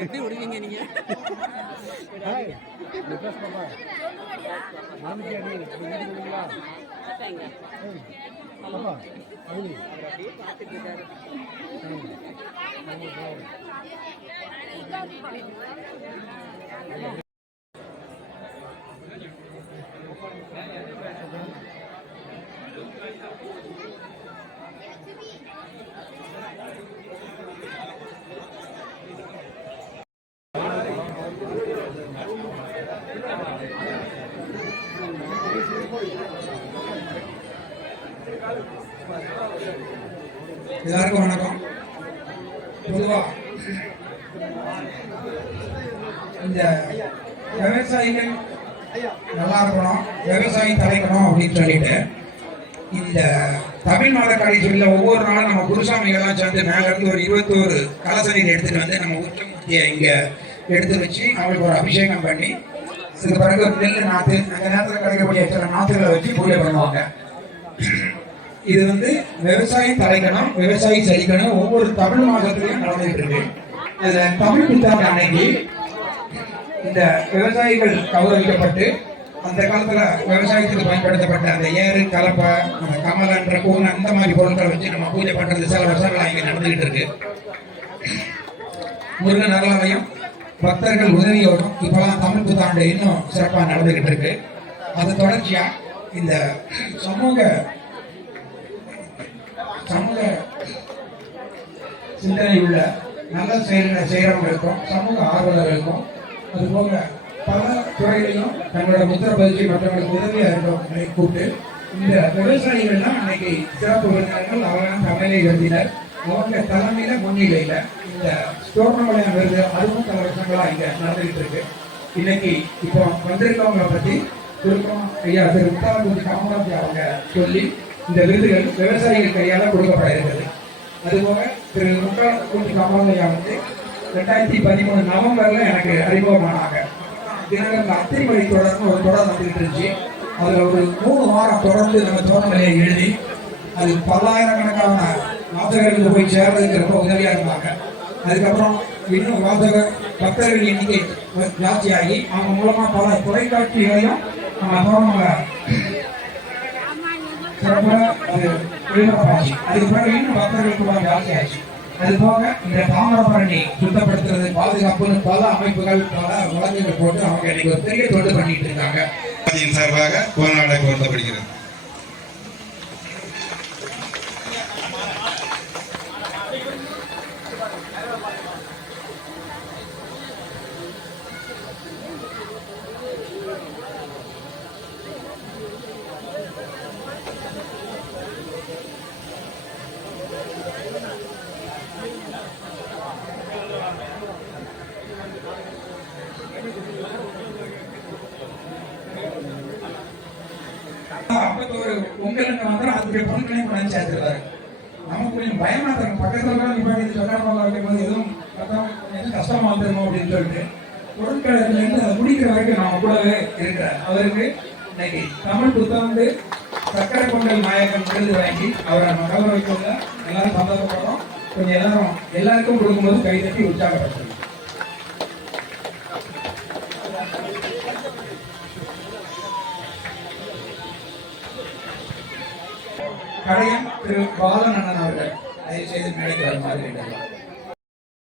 எப்படி விடுவீங்க நீங்க? எல்லாருக்கும் வணக்கம். பொதுவா இந்த விவசாயிகள் நல்லா இருக்கணும், விவசாயி தலைக்கணும் அப்படின்னு சொல்லிட்டு இந்த தமிழ்நாடு கடைசியில் ஒவ்வொரு நாளும் நம்ம குருசாமிகள்லாம் சேர்ந்து மேல இருந்து ஒரு 21 கலசநீர் எடுத்துட்டு வந்து நம்ம உச்சமூர்த்தியை இங்க எடுத்து வச்சு அவங்களுக்கு ஒரு அபிஷேகம் பண்ணி இதுக்கு பிறகு நெல் நாற்று அந்த நேரத்தில் கிடைக்கக்கூடிய சில நாற்றுகளை வச்சு பூஜை பண்ணுவாங்க. இது வந்து விவசாயி தலைக்கணும், விவசாயி செழிக்கணும் ஒவ்வொரு தமிழ் மாதத்திலையும் நடந்துட்டு இருக்கு. அதுல தமிழ் புத்தாண்டு அன்னைக்கு இந்த விவசாயிகள் கௌரவிக்கப்பட்டு அந்த காலத்துல விவசாயத்துக்கு பயன்படுத்தப்பட்ட அந்த ஏறு கலப்பை அந்த கமலன்ற கூன் அந்த மாதிரி பொருட்களை வச்சு நம்ம பூஜை பண்றது சில வருஷங்களா இங்க நடந்துகிட்டு இருக்கு. முருகன் அருளாலயம் பக்தர்கள் உதவியோடும் இப்பெல்லாம் தமிழ் புத்தாண்டு இன்னும் சிறப்பாக நடந்துகிட்டு இருக்கு. அது தொடர்ச்சியா இந்த சமூக சிந்தனை உள்ள நல்ல செயல்களை செய்யறவங்களுக்கும் சமூக ஆர்வலர்களுக்கும் அதுபோக பல துறைகளிலும் தங்களோட முத்திர பதிச்சு மற்றவங்களுக்கு உதவியா இருக்கவங்களை கூப்பிட்டு இந்த விவசாயிகள்லாம் அன்னைக்கு சிறப்பு விருந்தினர்கள் அவரான தமிழை எழுதினர். அவங்க தலைமையில முன்னிலையில இந்த ஸ்டோர்னமலையம் விருது அதுவும் பல வருஷங்களா இங்க நடந்துகிட்டு இருக்கு. இன்னைக்கு இப்போ வந்திருக்கவங்களை பத்தி சுருக்கம் ஐயா திரு முத்தாலங்குடி காமராஜ் அவங்க சொல்லி இந்த விருதுகள் விவசாயிகள் கையால கொடுக்கப்பட இருக்கிறது. அதுபோக திரு முத்தாலங்குடி காமராஜ் வந்து 2013 நவம்பர்ல எனக்கு அறிமுகமானாங்க. தினகரன் அத்திரி வழி தொடர்ந்து ஒரு தொடர் வந்துகிட்டு இருந்துச்சு. அதுல ஒரு 3 வாரம் தொடர்ந்து நம்ம தோரணமலையை எழுதி அது பல்லாயிரக்கணக்கான வாசகர்களுக்கு போய் சேர்றதுக்கு ரொம்ப உதவியா இருந்தாங்க. அதுக்கப்புறம் இன்னும் வாசகர் பக்தர்கள் எண்ணிக்கை ஜாஸ்தியாகி அவங்க மூலமா பல தொலைக்காட்சிகளையும் நம்ம தோரணமலை சிறப்பாக அது ஒளிபரப்பாச்சு. அதுக்கு பிறகு இன்னும் பக்தர்கள் கூட ஜாஸ்தி ஆச்சு. அது போக இந்த தாமிரபரணி சுத்தப்படுத்துறது பாதுகாப்புன்னு பல அமைப்புகள் பல வழக்குகள் போட்டு அவங்க இன்னைக்கு ஒரு பெரிய தொண்டு பண்ணிட்டு இருக்காங்க. சார்பாக கோநாடக வருத்தப்படுகிறது. உங்களுக்கு மாத்திரம் அதுடைய பொருட்களையும் கொண்டு சேர்த்துருவாரு. நமக்கு கொஞ்சம் பயமா இருக்கும். பக்கத்துல நிப்பாடி சொல்லாமல் வைக்கும்போது எதுவும் கஷ்டமா வந்துருமோ அப்படின்னு சொல்லிட்டு பொருட்களத்துல இருந்து அதை முடிக்கிற வரைக்கும் நாம கூடவே இருக்கிறார். அவருக்கு இன்னைக்கு தமிழ் புத்தாண்டு சக்கரை பொங்கல் நாயகன் விருது வாங்கி அவரை நம்ம கௌரவிக்கல எல்லாரும் சந்தோஷப்படுறோம். கொஞ்சம் எல்லாருக்கும் கொடுக்கும்போது கை தட்டி உற்சாகப்படுத்தும். கடையம் திரு பாலன் அண்ணன் அவர்கள் தயவுசெய்து மேடைக்கு வருமாறு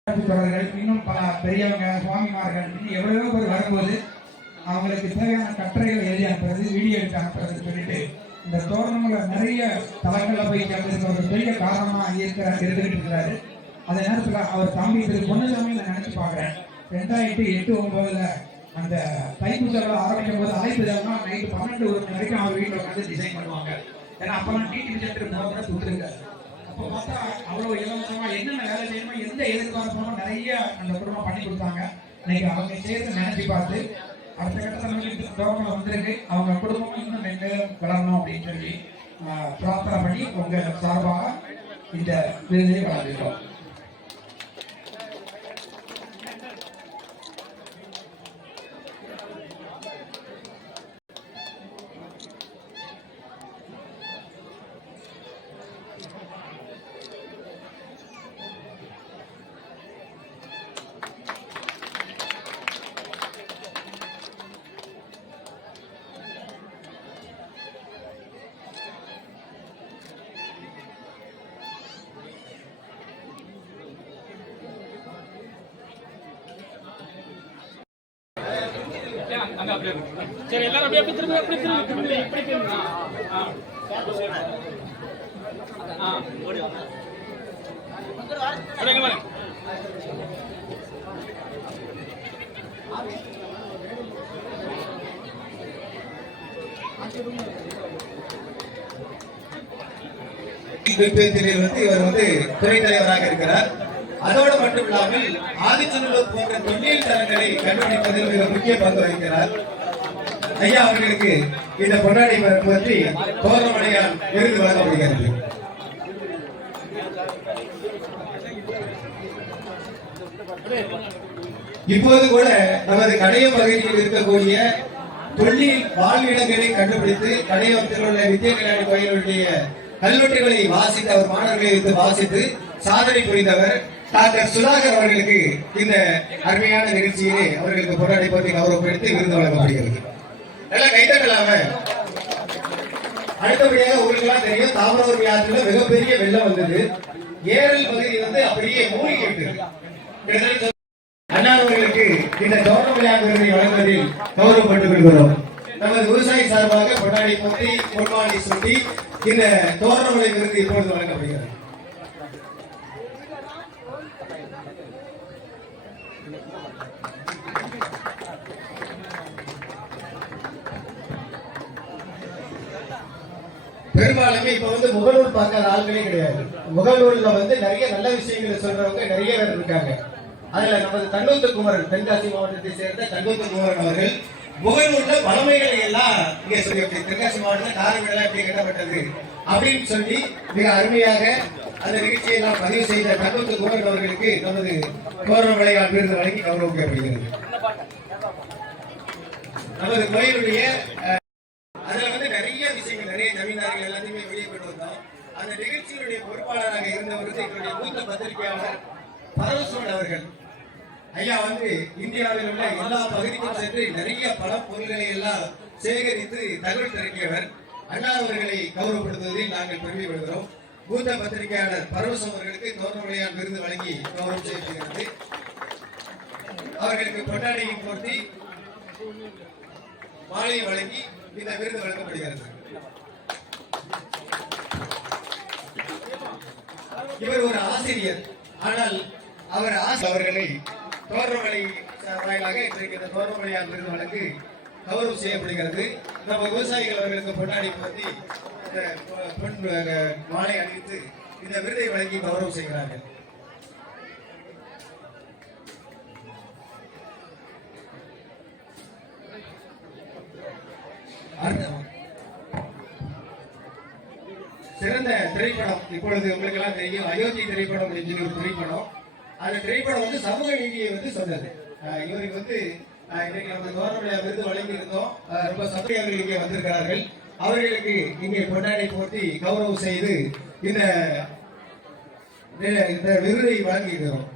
கேட்டுக்கொள்கிறேன். இன்னும் பல பெரியவங்க சுவாமிமார்கள் இன்னும் எவ்வளவோ பேர் வரும்போது அவங்களுக்கு தேவையான கட்டுரைகளை எழுதி அனுப்புறது, வீடியோ எடுத்து அனுப்புறது சொல்லிட்டு இந்த தோரணங்களை நிறைய தளங்கள்ல போய் சேர்ந்ததுக்கு ஒரு பெரிய காரணமா இருந்துகிட்டு இருக்கிறாரு. அதே நேரத்தில் அவர் தம்பி திரு பொன்னுசாமி நான் நினைச்சு பார்க்குறேன். 2008-09 அந்த தைப்பூசல் ஆரம்பிக்கும் போது அழைப்பு தரணும் நைட்டு 12 மணி வரைக்கும் அவர் வீட்டில் உட்காந்து டிசைன் பண்ணுவாங்க. ஏன்னா அப்பெல்லாம் டிடி சென்டர் மூலமாக கொடுத்துருக்காரு. அப்போ பார்த்தா அவ்வளோ இலவசமா என்னென்ன வேலை செய்யணுமோ எந்த எதிர்பார்ப்போமோ நிறைய அந்த குடும்பம் பண்ணி கொடுத்தாங்க. இன்னைக்கு அவங்க சேர்த்து நினைச்சு பார்த்து அடுத்த கட்டத்தில் கவர்மெண்ட் வந்திருக்கு. அவங்க குடும்பமும் இன்னும் மென்மேலும் வளரணும் அப்படின்னு சொல்லி பிரார்த்தனை பண்ணி உங்க சார்பாக இந்த விருதை வழங்குகிறோம். சரி எல்லாரும் அப்படியே திரும்ப இவர் துறை தலைவராக இருக்கிறார். அதோடு மட்டும் இல்லாமல் ஆதிச்சநல்லூர் போன்ற தொழில் தரங்களை கண்டுபிடிப்பதில் மிக முக்கிய பங்கு வகிக்கிறார். ஐயா அவர்களுக்கு இந்த பொன்னாடி பற்றி தோரணமலையால் விருது வழங்கப்படுகிறது. இப்போது கூட நமது கடையம் பகுதியில் இருக்கக்கூடிய தொழில் வாழ்விடங்களை கண்டுபிடித்து கடையத்தில் உள்ள வித்யா கல்யாணி கோயிலுடைய கல்வெட்டுகளை வாசித்து அவர் மாணவர்களை வைத்து வாசித்து சாதனை புரிந்தவர் டாக்டர் சுதாகர் அவர்களுக்கு இந்த அருமையான நிகழ்ச்சியிலே அவர்களுக்கு பொன்னாடை பற்றி கௌரவப்படுத்தி விருது வழங்கப்படுகிறது. நல்லா கைத்தட்டலாம. அடுத்தபடியாக உங்களுக்கு எல்லாம் தெரியும், தாமிரபரணி ஆற்றில் மிகப்பெரிய வெள்ளம் வந்தது. ஏரல் பகுதி அப்படியே மூழ்கி விட்டது. அண்ணா அவர்களுக்கு இந்த தோரணமலை விருதை வழங்குவதில் கௌரவப்பட்டுக் கொள்கிறோம். நமது விவசாயி சார்பாக பொன்னாடை பற்றி பொன்மாலை சுட்டி இந்த தோரணமலை விருது இப்பொழுது வழங்கப்படுகிறது. பெரும்பாலுமே இப்ப முகநூல் பார்க்காத ஆட்களே கிடையாது. முகநூல்ல நிறைய நல்ல விஷயங்களை சொல்றவங்க நிறைய பேர் இருக்காங்க. அதுல நமது தங்கோத்து குமரன், தென்காசி மாவட்டத்தை சேர்ந்த தங்கோத்து குமரன் அவர்கள் முகநூல்ல பழமைகளை எல்லாம் இங்க சொல்லி தென்காசி மாவட்டத்தில் காரமேடெல்லாம் எப்படி கட்டப்பட்டது அப்படின்னு சொல்லி மிக அருமையாக அந்த நிகழ்ச்சியெல்லாம் பதிவு செய்த தங்கோத்து குமரன் அவர்களுக்கு நமது தோரணமலையால் விருது வழங்கி கௌரவிக்கப்படுகிறது. நமது கோயிலுடைய அதுல நிறைய விஷயங்கள், நிறைய ஜமீன்தார்கள் எல்லாத்தையுமே வெளியே கொண்டு வந்தோம். அந்த நிகழ்ச்சியினுடைய பொறுப்பாளராக இருந்தவர்கள் எங்களுடைய மூத்த பத்திரிகையாளர் பரவசோன் அவர்கள். ஐயா இந்தியாவில் உள்ள எல்லா பகுதிக்கும் சென்று நிறைய பல பொருள்களை எல்லாம் சேகரித்து தகவல் திரட்டியவர். அண்ணா அவர்களை கௌரவப்படுத்துவதில் நாங்கள் பெருமைப்படுகிறோம். மூத்த பத்திரிகையாளர் பரவசம் அவர்களுக்கு தோரணமலையால் விருது வழங்கி கௌரவம் செய்யப்படுகிறது. அவர்களுக்கு பொன்னாடையை போர்த்தி மாலையை வழங்கி இந்த விருது வழங்கப்படுகிறது. இவர் ஒரு ஆசிரியர். ஆனால் அவர் அவர்களை தோரணமலை வாயிலாக இன்றைக்கு இந்த தோரணமலையால் விருது வழங்கி கௌரவம் செய்யப்படுகிறது. நம்ம விவசாயிகள் அவர்களுக்கு பொன்னாடி பற்றி பொன் மாலை அணிவித்து இந்த விருதை வழங்கி கௌரவம் செய்கிறார்கள். சிறந்த திரைப்படம் இப்பொழுது உங்களுக்கு எல்லாம் தெரியும், அயோத்தி திரைப்படம் என்று ஒரு திரைப்படம். அந்த திரைப்படம் சமூக நீதியை சொன்னது. இவருக்கு இன்னைக்கு நம்ம தோரணமலை விருது வழங்கி இருந்தோம். ரொம்ப சபையாளர்கள் இங்கே வந்திருக்கிறார்கள். அவர்களுக்கு இங்கே பொன்னாடை போர்த்தி கௌரவம் செய்து இந்த விருதை வழங்கி இருக்கிறோம்.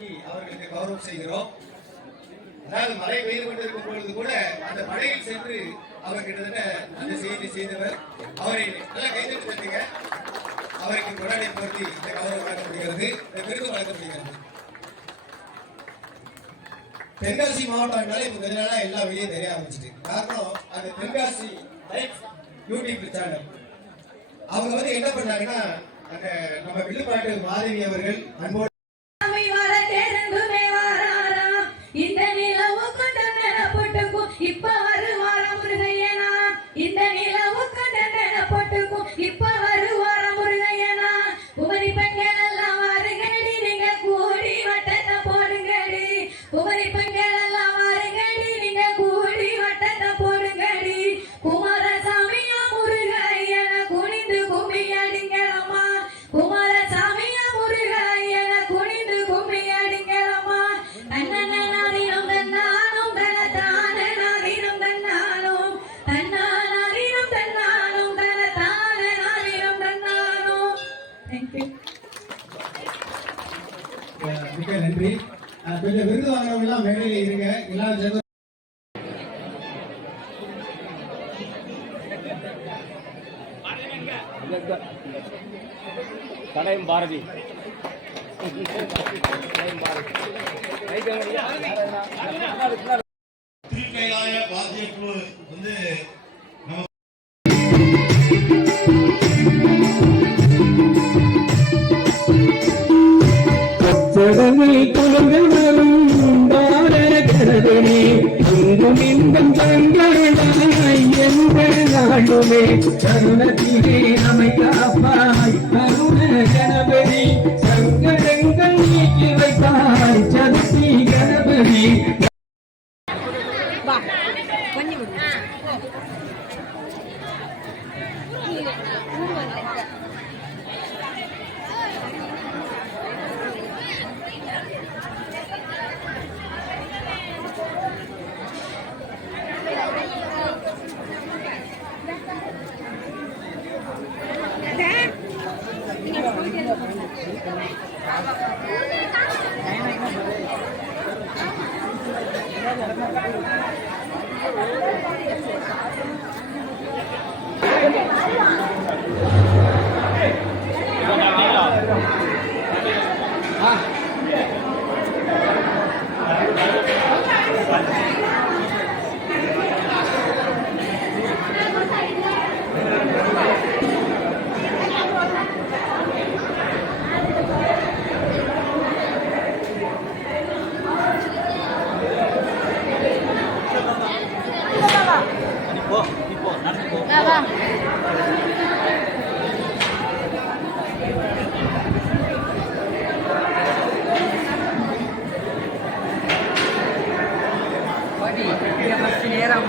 வழங்கி அவர்களுக்கு கௌரவம் செய்கிறோம். அதாவது மழை பெய்து கொண்டிருக்கும் பொழுது கூட அந்த மழையில் சென்று அவர் கிட்டத்தட்ட அந்த செய்தி செய்தவர். அவரை நல்லா கைதட்டி தட்டுங்க. அவருக்கு கொண்டாடை போட்டி இந்த கௌரவம் வழங்கப்படுகிறது, இந்த விருது வழங்கப்படுகிறது. தென்காசி மாவட்டம்னாலே இப்ப கொஞ்ச நாளா எல்லாம் வெளியே தெரிய ஆரம்பிச்சிட்டு. காரணம் அந்த தென்காசி லைஃப் யூடியூப் சேனல். அவங்க வந்து என்ன பண்ணாங்கன்னா அந்த நம்ம வில்லுப்பாட்டு மாதவி அவர்கள் அன்போடு இந்த நிலவுக்கு போட்டுக்கும் இப்ப வருவார முருகையனா, இந்த நிலவுக்கு போட்டுக்கும் இப்ப வருவார முருகையனா. குமரி பெண்கள் எல்லாம் வருங்கடி, நீங்க கூடி வட்டத்தை போடுங்கடி. குமரி பெண்கள் எல்லாம் வருங்கடி, நீங்க கூடி வட்டத்தை போடுங்கடி. குமாரசாமியா முருகையன குனிந்து கும்மி அடிங்களம்மா. குமாரசாமியா முருகையன குனிந்து கும்மி அடிங்களம்மா. தன்னநாதீனம் தன்னாலும் தனதானநாதீனம் தன்னாலும், தன்னாதீனம் தன்னாலும் தனதானநாதீனம் தன்னாலும். தேங்க்யூ. மிக்க நன்றி. கொஞ்சம் விருது வாங்குறவங்க எல்லாம் மேடையில இருங்க. எல்லாரும் சேர்ந்து கடையும் பாரதி திருக்கைலாய வாத்திய குழு வந்து நம்ம கருணத்திலே நம்மை காப்பாய் கருண கணபதி, சங்கடங்கள் நீக்கி வைப்பாய் சதுர்த்தி கணபதி. நேரம்